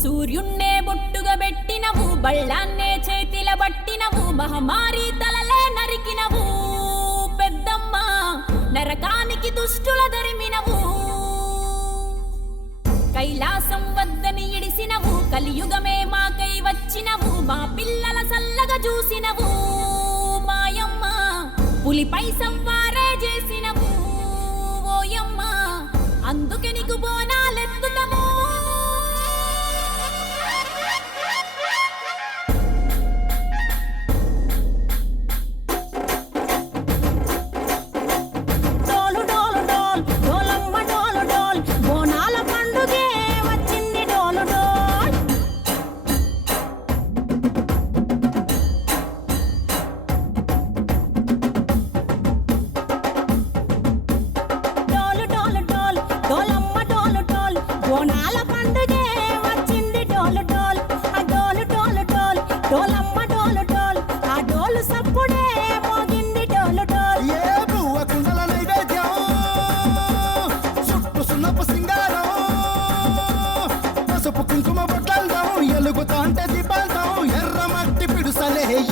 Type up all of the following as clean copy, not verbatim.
సూర్యున్నే బొట్టుగా పెట్టినవు, బళ్ళాన్నే చేతిల బట్టినవు, మహమారి తలలే నరికినవు పెద్దమ్మ, నరకానికి దుష్టుల దరిమినవు. కైలాసం వద్దని ఇడిసినవు, కలియుగమే మాకై వచ్చినవు, మా పిల్లల సల్లగా చూసినవు మాయమ్మ, పులిపై సంవారే చేసినవు ఓయమ్మ, అందుకే నీకు బోనాలెత్తుతము.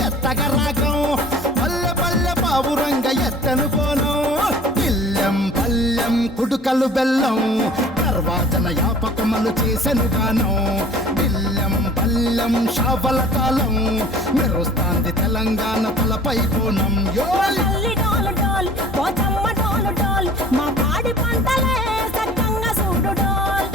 ఎత్తగరాగం పల్లె పల్లె పావురంగ ఎత్తను కోనం, ఇల్లెం పల్లెం కుడుకలు బెల్లం, దర్వాజన యాపకమలు చేసెను గానం, ఇల్లెం పల్లెం షావల కాలం, మెరుస్తాంది తెలంగాణ తలపై కోనం. మా పాడి పంటలే సక్కంగా చూడు డోల్.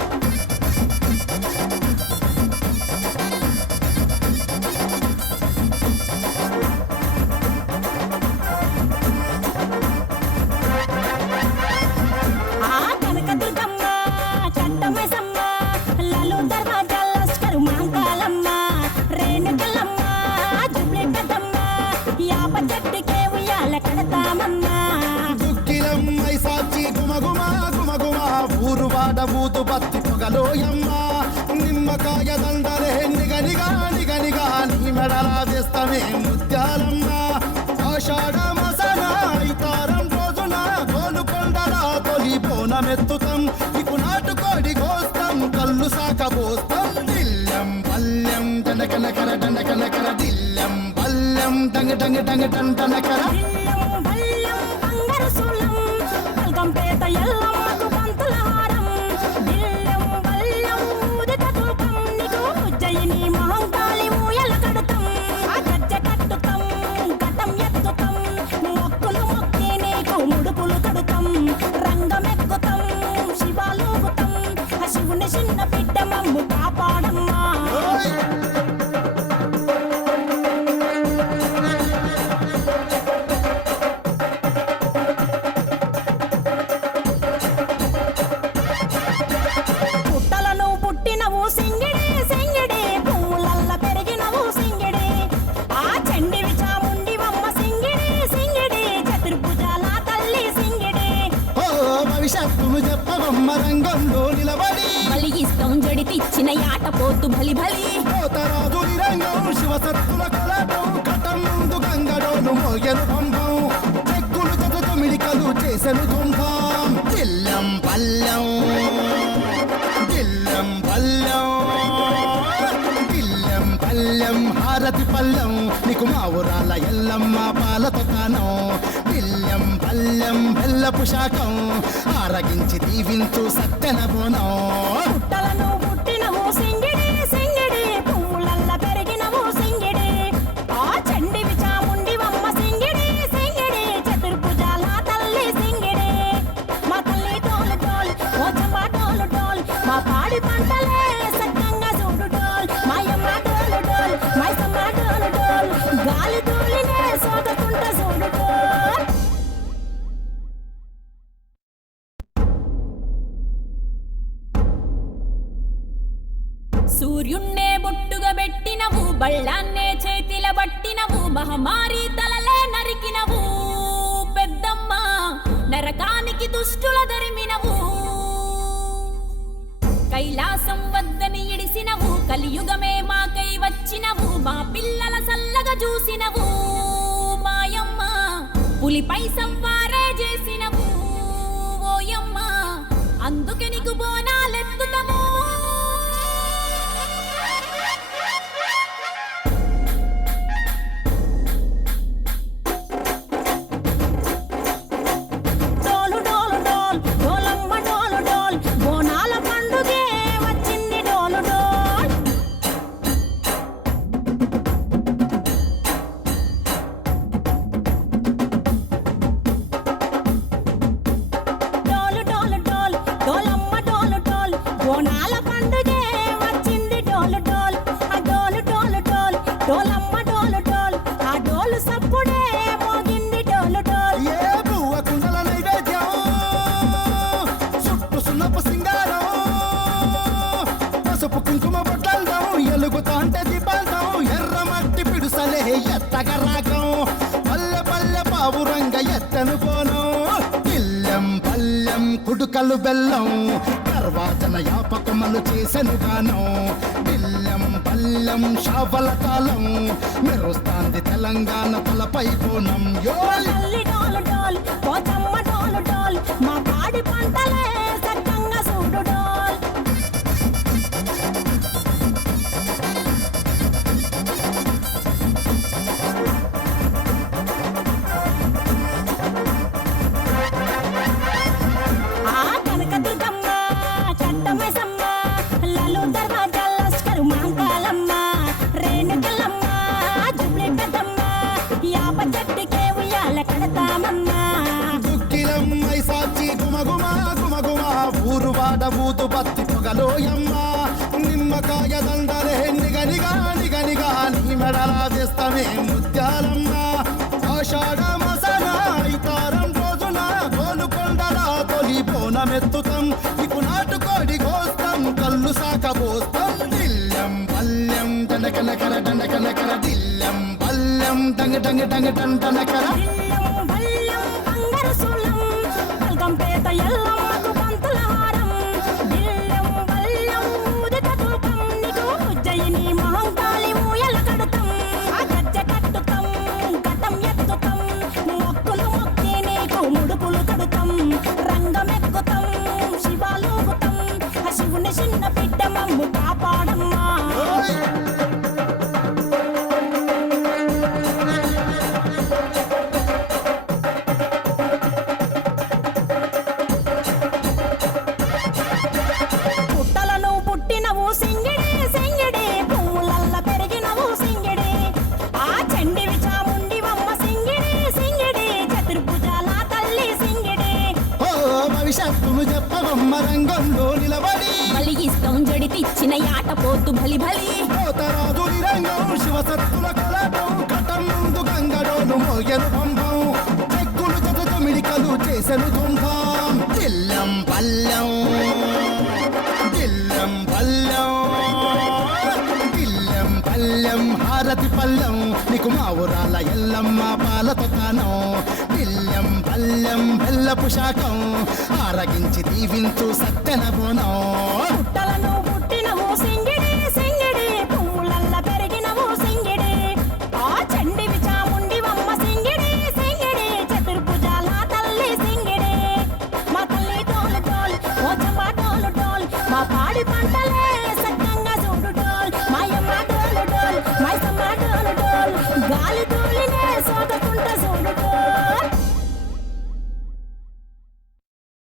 ఊరువాడబూతు బత్తి పొగలోయమ్మ, నిమ్మకాయ దండలే నిగనిగా నిగనిగా నీ మెడలా వేస్తమే ముత్యాలమ్మ. ఆషాఢ మసన ఇతారం రోజున గోలుకొండలా తొలి బోనమెత్తుతాం, ఇకు నాటుకోడి కోస్తాం, కళ్ళు సాకబోస్తాం. దిల్లెం పల్లెం దండకనకర దండకనకర, దిల్లెం పల్లెం డంగ డంగ డంగ డండనకర. చిన్న బిడ్డ మమ్ము కాపాడమ్మా. పుట్టలను పుట్టినవు సింగిడి సింగిడి, పువ్వులల్ల పెరిగినవు సింగిడి, ఆ చండివి చాముండివమ్మ సింగిడి సింగిడి, చతుర్భుజాల తల్లి సింగిడి. ఓ భవిష్యత్తును చెప్పవమ్మ రంగంలో నిలబడి, బలిగిస్తాం జడితిచ్చిన యాట పోతు బలి బలి, పోతరాజు నిరంగం శివసత్తుల కలటం, కటం ముందు గంగడోను మోగెను పంపం, చెక్కులు జతతో మిడికలు చేసెను తుంభం. దిల్లెం పల్లెం దిల్లెం పల్లెం దిల్లెం పల్లెం హారతి పల్లెం, నీకు మా ఊరాల ఎల్లమ్మ పాలతో కానం, దిల్లెం పల్లెం బెల్లపు శాఖం, ఆరగించి దీవించు సత్తెన బోనం. పుట్టలను పుట్టినవు సింగిడి సింగిడి, పువ్వులల్ల పెరిగినవు సింగిడి, ఆ చండివి చాముండివమ్మ సింగిడి సింగిడి, చతుర్భుజాల తల్లి సింగిడి. మా తల్లి టోలు టోల్ ఓ చంబా టోలు టోల్, మా పాడి పంటలే సక్కంగా చూడు డోల్, మాయమ్మ టోలు డోల్ మైసమ్మ టోలు డోల్, గాలి తూలినే సోకకుంట చూడు డోల్. సూర్యున్నే బొట్టుగా పెట్టినవు, బళ్ళాన్నే చేతిల బట్టినవు, మహమారి తలలే నరికినవు పెద్దమ్మ, నరకానికి దుష్టుల దరిమినవు. కైలాసం వద్దని ఇడిసినవు, కలియుగమే మాకై వచ్చినవు, మా పిల్లల సల్లగా చూసినవు మాయమ్మ, పులిపై సంవారే చేసినవు ఓయమ్మ, అందుకే నీకు బోనాలెత్తుతము. రగరాగం పల్లె పల్లె పావురంగ ఎత్తను పోనం ఇల్లెం పల్లెం కుడుకలు బెల్లం తర్వాతన యాపకమలు చేసెను గానం ఇల్లెం పల్లెం షావల తాళం మెరుస్తాంది తెలంగాణ తలపై కోణం యోల్ తల్లి డోలు డోల్ పోచమ్మ డోలు డోల్ మా పాడి పంటలే చక్కంగా చూడు డోల్ ఆ కనకదుర్గమ్మ కట్టమైసమ్మ లలు దర్వాజా లస్కరు మాంకాలమ్మ రేణుకలమ్మ జుబ్లి పెద్దమ్మ యాప చెట్టుకే ఉయ్యాల కడతామమ్మ దుక్కిలం మైసాచి గుమగుమ గుమగుమ ఊరు వాడ ఊదు బత్తి పొగలోయమ్మ నిమ్మకాయ దండలే నిగనిగా నిగనిగా నీ మెడలా వేస్తమే ముత్యాలమ్మ ఆషాఢ మసన ఐతారం రోజున గోలుకొండల తొలి బోనమెత్తుతాం ఇకు నాటుకోడి కోస్తాం కళ్ళు సాకబోస్తాం దిల్లెం పల్లెం దండకనకర దండకనకర దిల్లెం పల్లెం డంగ డంగ డంగ డండనకర ఇల్లం బల్లం బంగారు సూలం పల్కంపేట ఎల్లమ్మకు పంతుల హారం ఇల్లం బల్లం ఊదిత తూకం నీకు ఉజ్జయిని మహంకాళి ఊయల కడుతాం ఆ గజ్జ కట్టుతాం గతం ఎత్తుతాం మొక్కులు మొక్కి నీకు ముడుపులు కడుతాం రంగమెక్కుతాం శివాలూగుతాం ఆ శివుని చిన్న బిడ్డ మమ్ము కాపాడమ్మా పుట్టలను పుట్టినవు సింగిడి సింగిడి పువ్వులల్ల పెరిగినవు సింగిడి ఆ చండివి చాముండివమ్మ సింగిడి సింగిడి చతుర్భుజాల తల్లి సింగిడి ఓ భవిష్యత్తును చెప్పవమ్మ రంగంలో నిలబడి బలిగిస్తాం జడితిచ్చిన యాట పోతు బలి బలి పోతరాజు రంగం శివసత్తుల కొలటం కటం ముందు గంగడోను మోయను పంపం చెక్కులు జత తొమిడికలు చేసెను తుంభం దిల్లం పల్లెం దిల్లం పల్లెం దిల్లం పల్లెం హారతి పల్లెం నీకు మా ఊరాల ఎల్లమ్మ పాలతో కానం దిల్లం పల్లెం బెల్లపు శాఖం ఆరగించి దీవించు సత్తెన బోనం పుట్టలను